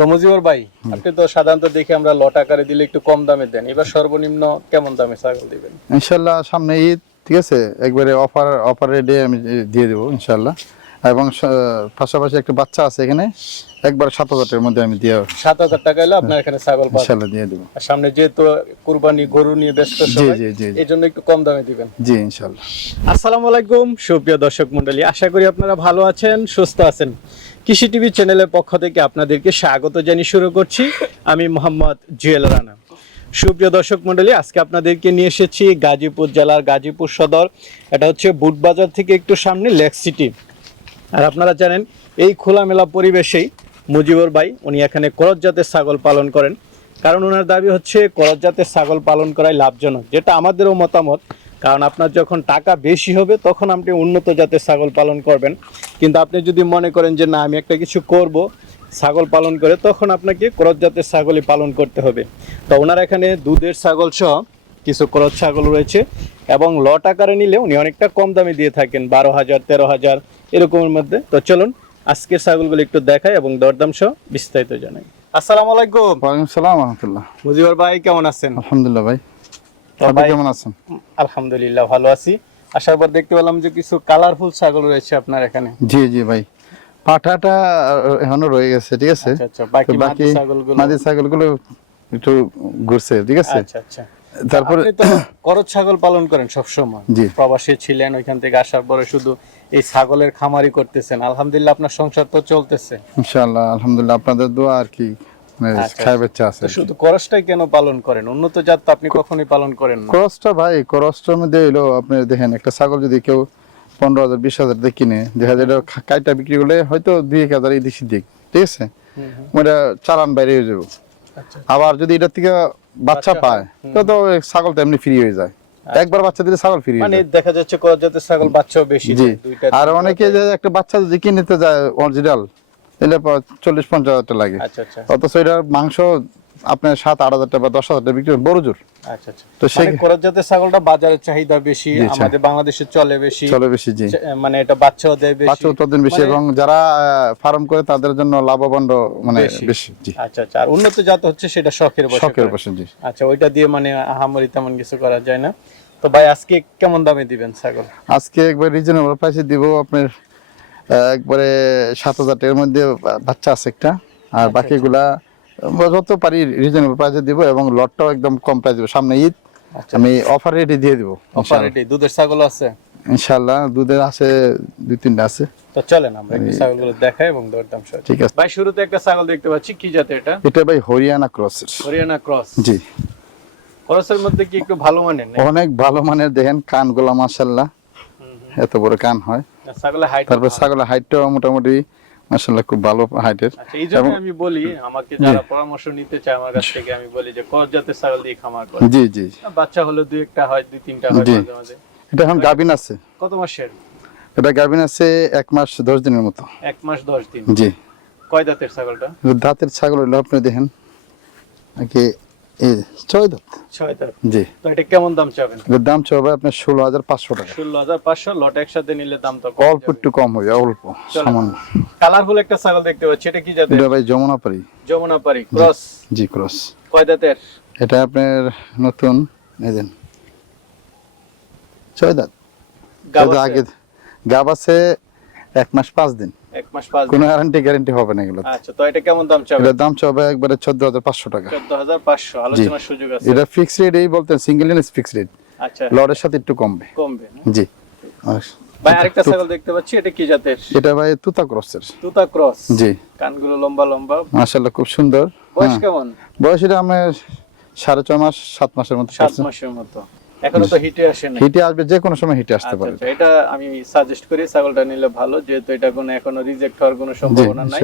তো মুজিবুর ভাই আপনি তো সাধারণত দেখি আমরা লট আকারে দিলে একটু কম দামে দেন। এবার সর্বনিম্ন কেমন দামে ছাগল দিবেন? ইনশাল্লাহ সামনে ঈদ ঠিক আছে? একবারে অফার অফার রেডে আমি দিয়ে দেবো ইনশাল্লাহ। এবং পাশাপাশি একটা বাচ্চা আছে এখানে একবার সাত হাজারের মধ্যে আমি দিয়ে সাত হাজার টাকা এলে আপনার এখানে ছাগল ইনশাল্লাহ দিয়ে দেবো। আর সামনে যেহেতু কুরবানি গরু নিয়ে ব্যস্ত জি জি জি জি। এই জন্য একটু কম দামে দিবেন। জি ইনশাল্লাহ। আসসালামু আলাইকুম সুপ্রিয় দর্শক মন্ডলী আশা করি আপনারা ভালো আছেন সুস্থ আছেন। কৃষি টিভি চ্যানেলের পক্ষ থেকে আপনাদেরকে স্বাগত জানিয়ে শুরু করছি। আমি মোহাম্মদ জুয়েল রানা। সুপ্রিয় দর্শক মন্ডলী আজকে আপনাদেরকে নিয়ে এসেছি গাজীপুর জেলার গাজীপুর সদর। এটা হচ্ছে বুটবাজার থেকে একটু সামনে লেক সিটি। আর আপনারা জানেন, এই খোলামেলা পরিবেশেই মুজিবর ভাই, উনি এখানে করজ জাতের ছাগল পালন করেন। কারণ ওনার দাবি হচ্ছে করজ জাতের ছাগল পালন করাই লাভজনক, যেটা আমাদেরও মতামত। কারণ আপনার যখন টাকা বেশি হবে তখন আপনি উন্নত জাতের ছাগল পালন করবেন। কিন্তু আপনি যদি মনে করেন যে না আমি একটা কিছু করব ছাগল পালন করে তখন আপনাকে করজ জাতের ছাগলই পালন করতে হবে। তো ওনার এখানে দুধের ছাগল সহ কিছু করজ ছাগল রয়েছে এবং লট আকারে নিলে উনি অনেকটা কম দামে দিয়ে থাকেন বারো হাজার তেরো হাজার এরকমের মধ্যে। তো চলুন আজকের ছাগলগুলো একটু দেখাই এবং দরদাম সহ বিস্তারিত জানাই। আসসালামু আলাইকুম। ওয়ালাইকুম সালাম রহমতুল্লাহ। মুজিবুর ভাই কেমন আছেন? আলহামদুলিল্লাহ ভাই। আপনি কেমন আছেন? আলহামদুলিল্লাহ ভালো আছি। আসার পর দেখতে পেলাম যে কিছু কালারফুল ছাগল রয়েছে আপনার এখানে। জি জি ভাই। পাঠাটা এখনও রয়ে গেছে ঠিক আছে? আচ্ছা আচ্ছা বাকি মাদি ছাগলগুলো? একটু ঘুরছে ঠিক আছে? আচ্ছা আচ্ছা। তারপরে আপনি তো করজ ছাগল পালন করেন সবসময়। প্রবাসী ছিলেন ওইখান থেকে আসার পরে শুধু এই ছাগলের খামারি করতেছেন। আলহামদুলিল্লাহ আপনার সংসার তো চলতেছে। ইনশাআল্লাহ আলহামদুলিল্লাহ আপনাদের দোয়া আর কি। বাচ্চা আছে। শুধু করজটাই কেন পালন করেন? উন্নত জাত আপনি কখনোই পালন করেন না। ক্রসটা ভাই ক্রসটার মধ্যে এলো আপনি দেখেন একটা ছাগল যদি কেউ পনেরো হাজার বিশ হাজার দিয়ে কিনে দেখা যায় কাইটা বিক্রি করলে হয়তো দুই এক হাজার এই দিক দিক ঠিক আছে? হুম, হুম। ওটা চালান বাইরে হয়ে যাব। আচ্ছা আবার যদি এটার থেকে বাচ্চা বাচ্চা পায় তো ছাগল তো এমনি ফ্রি হয়ে যায়। একবার বাচ্চা দিলে ছাগল ফ্রি মানে দেখা যাচ্ছে ছাগল বাচ্চাও বেশি জি। আর অনেকে যে একটা বাচ্চা যদি কিনতে যায় অরিজিনাল প- চল্লিশ পঞ্চাশ হাজার টাকা লাগে। আচ্ছা আচ্ছা। অথচ এটার মাংস আপনার সাত আট হাজার টাকা বা দশ হাজার টাকা বিক্রি বড় জোর আচ্ছা তো মানে সেই- করজ জাতের ছাগলটা বাজারের চাহিদা বেশি। আমাদের বাংলাদেশে চলে বেশি চলে বেশি জি। মানে এটা বাচ্চাও দেয় বেশি। বাচ্চা উৎপাদন বেশি মানে- এবং যারা ফার্ম করে তাদের জন্য লাভবান মানে বেশি। জি। আচ্ছা আচ্ছা। আর উন্নত জাত হচ্ছে সেটা শখের বসে শখের বসে জি। আচ্ছা ওইটা দিয়ে মানে আহামরি তেমন কিছু করা যায় না। তো ভাই আজকে কেমন দামে দিবেন ছাগল? আজকে একবার রিজনেবল প্রাইসে দিব আপনার একবারে সাত হাজার টাকার মধ্যে বাচ্চা আছে একটা। আর আচ্ছা, বাকিগুলা যত পারি রিজনেবল প্রাইসে দিব এবং লটটাও একদম কম প্রাইস দিব। সামনে ঈদ আচ্ছা। আমি অফার রেটে দিয়ে দিব অপারেটি দুধের ছাগল আছে? ইনশাল্লাহ দুধের আছে দুই তিনটা আছে। তো চলেন আমরা একটু ছাগলগুলো দেখাই এবং দরদাম সহ ঠিক আছে। ভাই শুরুতে একটা ছাগল দেখতে পাচ্ছি কি জাতে এটা? এটা ভাই হরিয়ানা ক্রস হরিয়ানা ক্রস জি। ক্রসের মধ্যে কি একটু ভালো মানের অনেক ভালো মানের দেখেন কানগুলা হুম। এত বড় কান হয়। তারপর ছাগলের হাইটটাও মোটামুটি মাশাল্লাহ খুব ভালো হাইটের আচ্ছা এই জন্য আমি বলি আমাকে যারা পরামর্শ নিতে চায় আমার কাছ থেকে আমি বলি যে ক্রস জাতের ছাগল দিয়ে খামার করে জি জি। বাচ্চা হলে দুই একটা হয় দুই তিনটা হয় মাঝে মাঝে। এটা এখন গাভিন আছে। কত মাসের? এটা গাভিন আছে এক মাস দশ দিনের মতো। এক মাস দশ দিন। জি। কয় দাঁতের ছাগলটা? দাঁতের ছাগল হলো আপনি দেখেন নাকি এই ছয় দাঁত। ছয় দাঁত। জি। তো এটা কেমন দাম চাবেন? দাম আপনার ষোলো হাজার পাঁচশো টাকা। ষোলো হাজার পাঁচশো লট একসাথে নিলে দাম তো অল্প একটু কম হবে অল্প সামান্য। কালারফুল একটা ছাগল দেখতে পাচ্ছি এটা কি জাতের? এটা ভাই যমুনা পারি যমুনা পারি ক্রস। জি ক্রস। কয় দাঁতের? এটা আপনার নতুন এই দেন। ছয় দাঁত। গাব আগে গাব আছে এক মাস পাঁচ দিন। এক মাস পাঁচ কোনো গ্যারান্টি গ্যারান্টি হবে না এগুলো আচ্ছা তো এটা কেমন দাম চাবেন? এটার দাম চলবে একবারে চোদ্দ হাজার পাঁচশো টাকা। চোদ্দ হাজার পাঁচশো আলোচনার সুযোগ আছে। এটা ফিক্স রেট এই বলতেন সিঙ্গেল ইন ফিক্স রেট আচ্ছা। লটের সাথে একটু কমবে। কমবে জি। ভাই আরেকটা ছাগল দেখতে পাচ্ছি এটা কি জাতের? এটা ভাই তুতা ক্রসের। তুতা ক্রস। জি। কানগুলো লম্বা লম্বা। খুব সুন্দর। বয়স হ্যাঁ। কেমন? বয়স এটা আমার সাড়ে ছয় মাস সাত মাসের মতো সাত মাসের মতো। এখনও তো হিটে আসে না হিটে আসবে যে কোনো সময় হিটে আসতে আচ্ছা পারে। এটা আমি সাজেস্ট করি ছাগলটা নিলে ভালো যেহেতু এটা কোনো এখনও রিজেক্ট হওয়ার কোনো সম্ভাবনা নাই।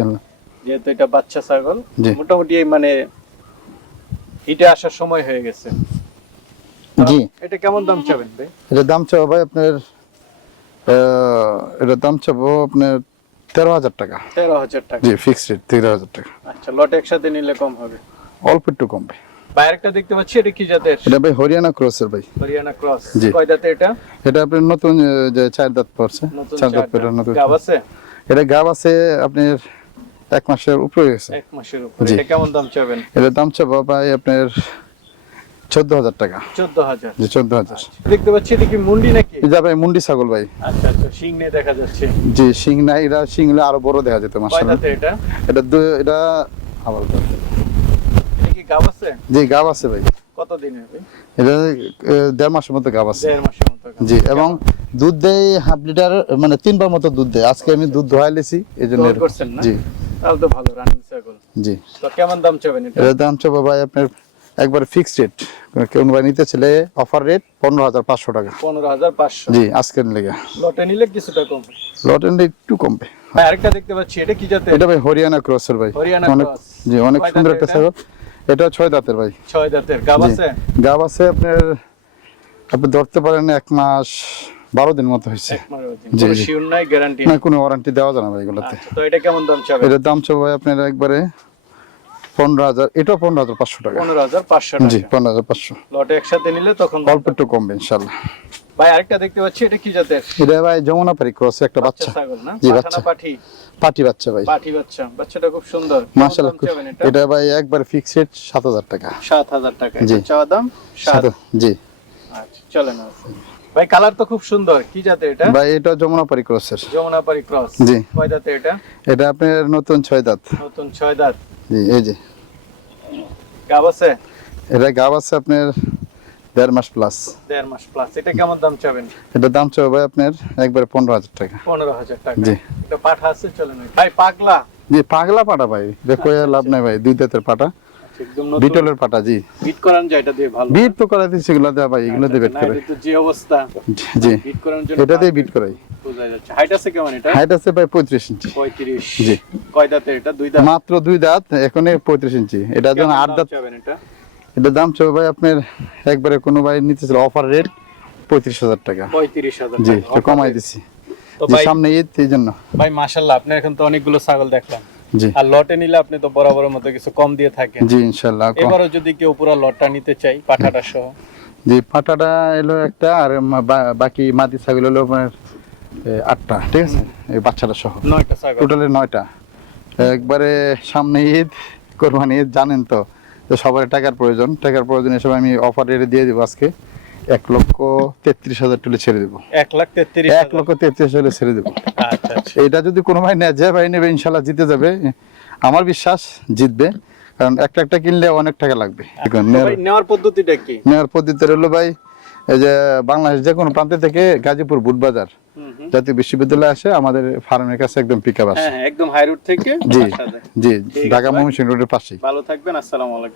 যেহেতু এটা বাচ্চা ছাগল মোটামুটি মানে হিটে আসার সময় হয়ে গেছে। জি। এটা কেমন দাম চাবেন ভাই? এটার দাম চাবো ভাই আপনার এটার দাম চাবো আপনার তেরো হাজার টাকা। তেরো হাজার টাকা। জি ফিক্স রেট তেরো হাজার টাকা। আচ্ছা লট একসাথে নিলে কম হবে। অল্প একটু কমবে। দেখতে পাচ্ছি এটা কি জাতের? এটা ভাই হরিয়ানা ক্রসের ভাই। হরিয়ানা ক্রস। জি। কয় দাঁতে এটা? এটা আপনার নতুন আহ, যে চার দাঁত পড়ছে। চার দাঁত চার নতুন। গাব আছে? এটা গাব আছে আপনার এক মাসের উপরে গেছে। এক মাসের উপরে। এটা কেমন দাম চাবেন? এটার দাম চাবো ভাই আপনার চোদ্দ হাজার টাকা। চোদ্দ হাজার। জি চোদ্দ হাজার। দেখতে পাচ্ছি এটা কি মুন্ডি নাকি? ভাই মুন্ডি ছাগল ভাই। আচ্ছা আচ্ছা শিং নিয়ে দেখা যাচ্ছে। জি শিং নাই এটা শিং আরও বড় দেখা যেত মাসাল্লাহ এটা? এটা এটা আবার গাব আছে? জি গাব আছে ভাই। কত দিন হবে এটা দেড় মাসের মতো গাব আছে। দেড় মাসের মতো জি এবং দুধ দেয় হাফ লিটার মানে তিনবার মতো দুধ দেয় আজকে আমি দুধ ধোয়াই লেছি এই জন্য দৌড় এরকম। করছেন না? জি। তাহলে তো ভালো রানিং ছাগল। জি। তো কেমন দাম চাবেন এটা? এটার দাম চাবো ভাই আপনার একবার ফিক্সড রেট কেউ ভাই নিতে ছেলে অফার রেট পনেরো হাজার পাঁচশো টাকা। পনেরো হাজার পাঁচশো। জি আজকের লেগে। লটে নিলে কিছুটা কম লট এন্ড একটু কমবে। ভাই আরেকটা দেখতে পাচ্ছি এটা কি জাতের? এটা ভাই হরিয়ানা ক্রসের ভাই। হরিয়ানা অনেক জি অনেক সুন্দর একটা ছাগল। এটা ছয় দাঁতের ভাই। ছয় দাঁতের। গাব আছে? গাব আছে আপনার আপনি ধরতে পারেন এক মাস বারো দিন মতো হয়েছে। কোনো না ওয়ারেন্টি দেওয়া যায় না ভাই এগুলোতে। আচ্ছা তো এটা কেমন দাম চাবেন? এটার দাম চাবো ভাই আপনার একবারে পনেরো হাজার এটাও পনেরো হাজার পাঁচশো টাকা। পনেরো হাজার পাঁচশো জি পনেরো হাজার পাঁচশো। লটে একসাথে নিলে তখন অল্প একটু কমবে ইনশাল্লাহ। ভাই আরেকটা দেখতে পাচ্ছি এটা কি জাতের? এটা ভাই যমুনা পারি ক্রস একটা বাচ্চা বাচ্চা। ছাগল না? বাচ্চা। পাঠি? পাটি বাচ্চা ভাই। পাঠি বাচ্চা। বাচ্চাটা খুব সুন্দর। মাশাআল্লাহ এটা? ভাই একবার ফিক্সড সাত হাজার টাকা। সাত হাজার টাকা। জি। চাওয়া দাম? সাত। সাত জি। আচ্ছা চলে না ভাই কালার তো খুব সুন্দর। কি জাতের এটা? ভাই এটা যমুনা পারি ক্রসের যমুনাপাড়ি ক্রস জি। কয় দাঁতে এটা? এটা আপনার নতুন ছয় দাঁত। নতুন ছয় দাঁত। জি এই যে। গাব আছে? এটা গাব আছে আপনার দেড় মাস প্লাস দেড় মাস প্লাস এটা কেমন দাম চাবেন? এটা দাম চাও ভাই আপনার একবারে পনেরো হাজার টাকা। পনেরো হাজার টাকা। জি। এটা পাঠা আছে ভাই পাগলা। জি পাগলা পাটা ভাই। দেখো এ লাভ নাই ভাই দুই দাঁতের পাটা আচ্ছা, বিটলের পাটা জি। বিট করান যায় এটা দিয়ে ভালো। বিট তো করা এগুলো দেওয়া ভাই এগুলো দিয়ে বেট করে এটা যে অবস্থা। জি বিট করার জন্য এটা দিয়ে বিট করাই। হাইট আছে কেমন এটা? হাইট আছে ভাই পঁয়ত্রিশ ইঞ্চি। পঁয়ত্রিশ। জি। কয় দাঁতের এটা? দুই দাঁত? মাত্র দুই দাঁত এখন পঁয়ত্রিশ ইঞ্চি। এটা যেন আট দাঁত চাবেন এটা দাম চাও ভাই আপনার একবারে কোনো ভাই নিতেছিল অফার রেট পঁয়ত্রিশ হাজার টাকা। পঁয়ত্রিশ হাজার জি। এটা কমাই দিছি। সামনে ঈদ এই জন্য। ভাই মাশাল্লাহ আপনার এখন তো অনেকগুলো ছাগল দেখলাম। জি। আর লটে নিলে আপনি তো বরাবরের মতো কিছু কম দিয়ে থাকেন। জি ইনশাল্লাহ কম- এবারও যদি কেউ পুরো লটটা নিতে চাই পাঠাটা সহ। জি পাটাটা এলো একটা আর বাকি মাটি ছাগল হলো আপনার আটটা ঠিক আছে? এই বাচ্চাটা সহ। নয়টা ছাগল। টোটালি নয়টা। একবারে সামনে ঈদ কোরবানি ঈদ জানেন তো। যে সবার টাকার প্রয়োজন। টাকার প্রয়োজন হিসেবে আমি অফার রেটে দিয়ে দেবো আজকে। এক লক্ষ তেত্রিশ হাজার টুলে ছেড়ে দেবো। এক লাখ তেত্রিশ এক লক্ষ তেত্রিশ হলে ছেড়ে দেবো। আচ্ছা আচ্ছা। যদি কোনো ভাই নেয় যে ভাই নেবে ইনশাল্লাহ জিতে যাবে। আমার বিশ্বাস জিতবে। কারণ একটা একটা কিনলে অনেক টাকা লাগবে। নেওয়ার পদ্ধতিটা কি? নেওয়ার পদ্ধতি হলো ভাই এই যে বাংলাদেশ যে কোনো প্রান্ত থেকে গাজীপুর বুটবাজার হুম হুম। জাতীয় বিশ্ববিদ্যালয় আসে আমাদের ফার্মের কাছে একদম পিক আপ আসে। হ্যাঁ হ্যাঁ একদম হাই রোড থেকে জি জি ঢাকা। ময়মনসিংহ রোডের পাশেই। ভালো থাকবেন আসসালামু আলাইকুম।